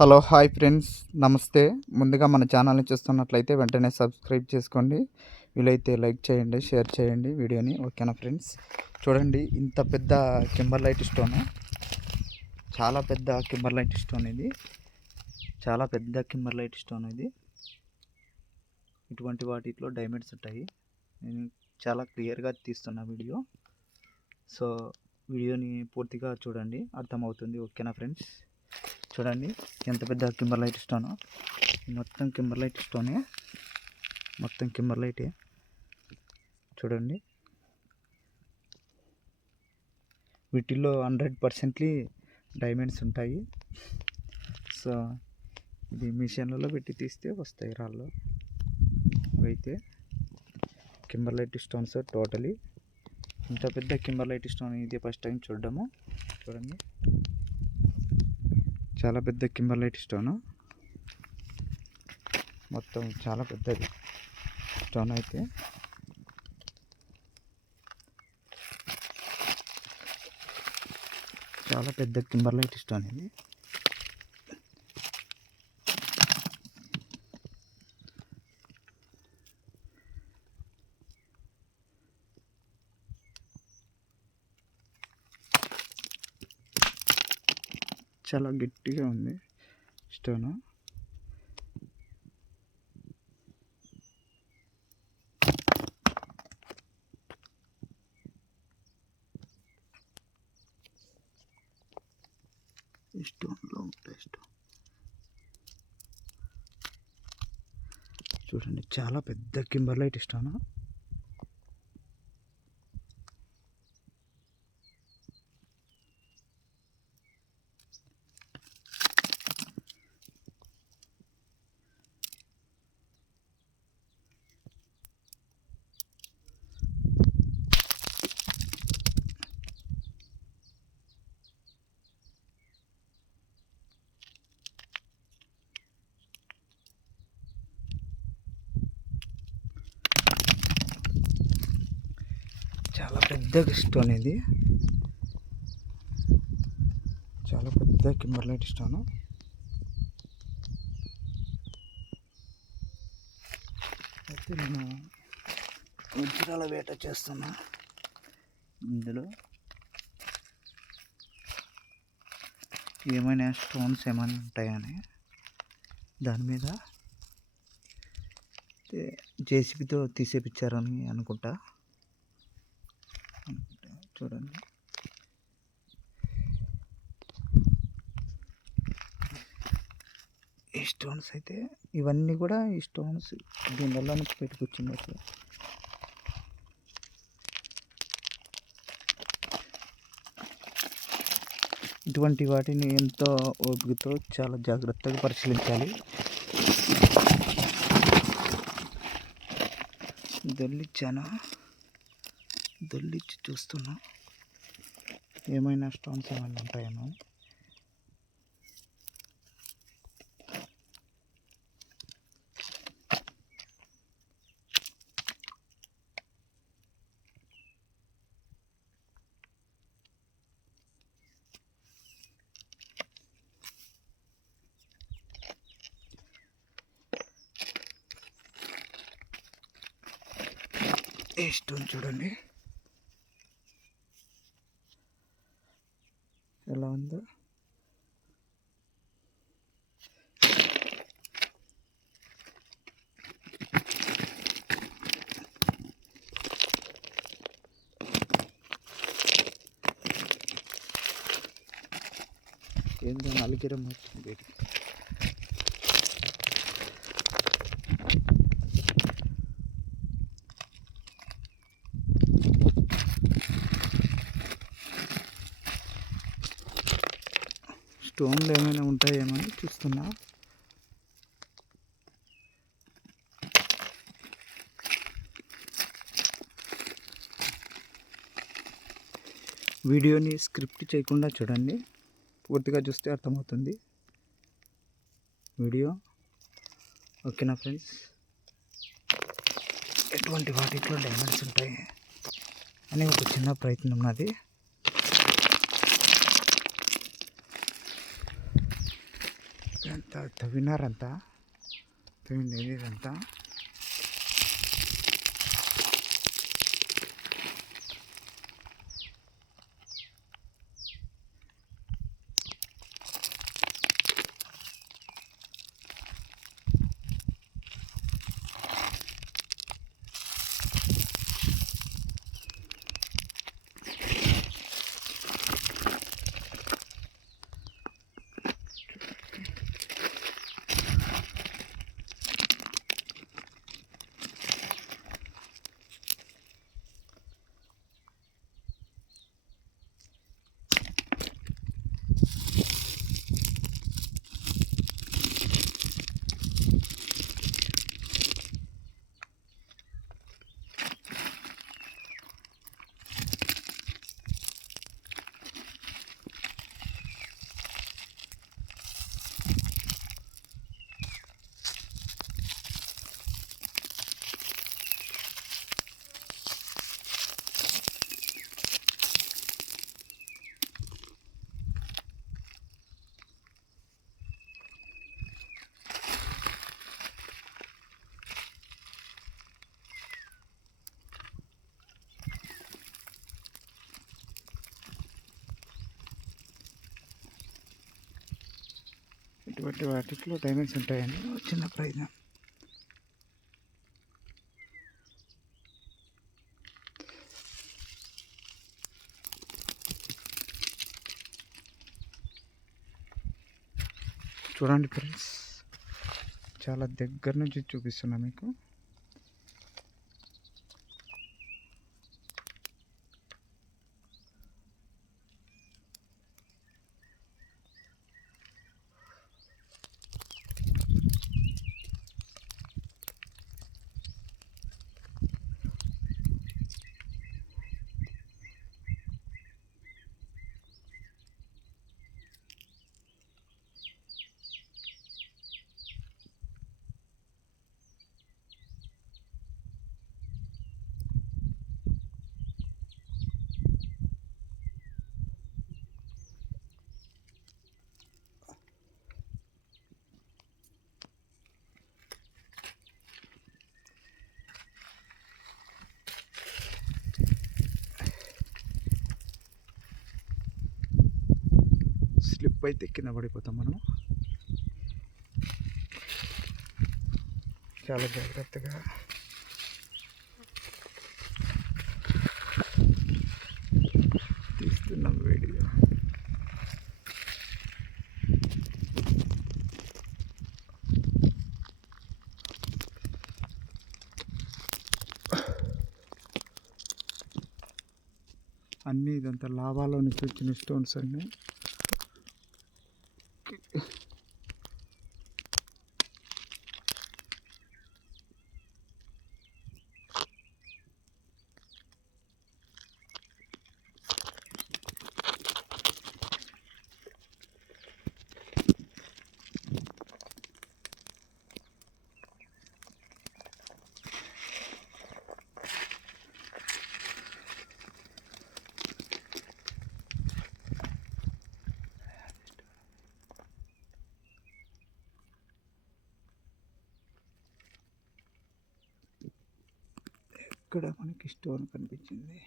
Hello hi friends. నమస్తే. ముందుగా మన ఛానల్ని చూస్తున్నట్లయితే వెంటనే సబ్స్క్రైబ్ చేసుకోండి. వీలైతే లైక్ చేయండి షేర్ చేయండి వీడియోని. ఓకేనా ఫ్రెండ్స్? చూడండి ఇంత పెద్ద కింబర్లైట్ స్టోన్. చాలా పెద్ద కింబర్లైట్ స్టోన్ ఇది. చాలా పెద్ద కింబర్లైట్ స్టోన్ ఇది. ఇటువంటి వాటిలో డైమండ్స్ ఉంటాయి. నేను చాలా క్లియర్గా తీస్తున్నా వీడియో. సో వీడియోని పూర్తిగా చూడండి. అర్థమవుతుంది. ఓకేనా ఫ్రెండ్స్? చూడండి ఎంత పెద్ద కింబర్లైట్ స్టోన్? మొత్తం కింబర్లైట్ స్టోనే. మొత్తం కింబర్లైటే చూడండి. వీటిల్లో హండ్రెడ్ పర్సెంట్లీ డైమండ్స్ ఉంటాయి. సో ఇది మిషన్లలో పెట్టి తీస్తే వస్తాయి రాళ్ళు. అయితే కింబర్లైట్ స్టోన్స్ టోటలీ. ఇంత పెద్ద కింబర్లైట్ స్టోన్ ఇది ఫస్ట్ టైం చూడడము. చూడండి. చాలా పెద్ద కింబర్లైట్ స్టోన్. మొత్తం చాలా పెద్దది స్టోన్ అయితే. చాలా పెద్ద కింబర్లైట్ స్టోన్ ఇది. చాలా గట్టిగా ఉంది. స్టోన్. ఈ స్టోన్లో ఉంటాయి స్టోన్. చూడండి చాలా పెద్ద కింబర్లైట్ స్టోన్. చాలా పెద్ద స్టోన్ ఇది చాలా పెద్ద కింబర్లైట్ స్టోన్ అయితే నేను వజ్రాల వేట చేస్తున్నా. ఇందులో ఏమైనా స్టోన్స్ ఏమైనా ఉంటాయని దాని మీద జేసీబీతో తీసేపిచ్చారని అనుకుంటా. చూడండి. ఈ స్టోన్స్ అయితే ఇవన్నీ కూడా ఈ స్టోన్స్ దీనివల్ల నుంచి పెట్టుకొచ్చింది అసలు. ఇటువంటి వాటిని ఎంతో ఓపికతో చాలా జాగ్రత్తగా పరిశీలించాలి. దొల్లిచ్చాను దొల్లిచ్చి చూస్తున్నా. ఏమైనా స్టోన్స్ ఏమైనా ఉంటాయేమో. ఏ స్టోన్ చూడండి. இதில் வந்து. எந்த அழுக்கிற மாதிரி స్టోన్లు ఏమైనా ఉంటాయేమని అని చూస్తున్నా. వీడియోని స్క్రిప్ట్ చేయకుండా చూడండి. పూర్తిగా చూస్తే అర్థమవుతుంది. వీడియో. ఓకేనా ఫ్రెండ్స్? ఎటువంటి వాటిలో డైమండ్స్ ఉంటాయి? అని ఒక చిన్న ప్రయత్నం నాది. ఇదంతా తవ్వినారంతా తవ్వింది ఇదంతా ఇటువంటి వాటిలో డైమండ్స్ ఉంటాయని చిన్న ప్రయత్నం. చూడండి ఫ్రెండ్స్ చాలా దగ్గర నుంచి చూపిస్తున్నా మీకు. స్లిప్ అయితే కింద పడిపోతాం మనము. చాలా జాగ్రత్తగా. తీస్తున్నాం వీడియో. అన్నీ ఇదంతా లాభాలో నుంచి వచ్చిన స్టోన్స్ అన్నీ. ఇక్కడ మనకి స్టోన్ కనిపించింది.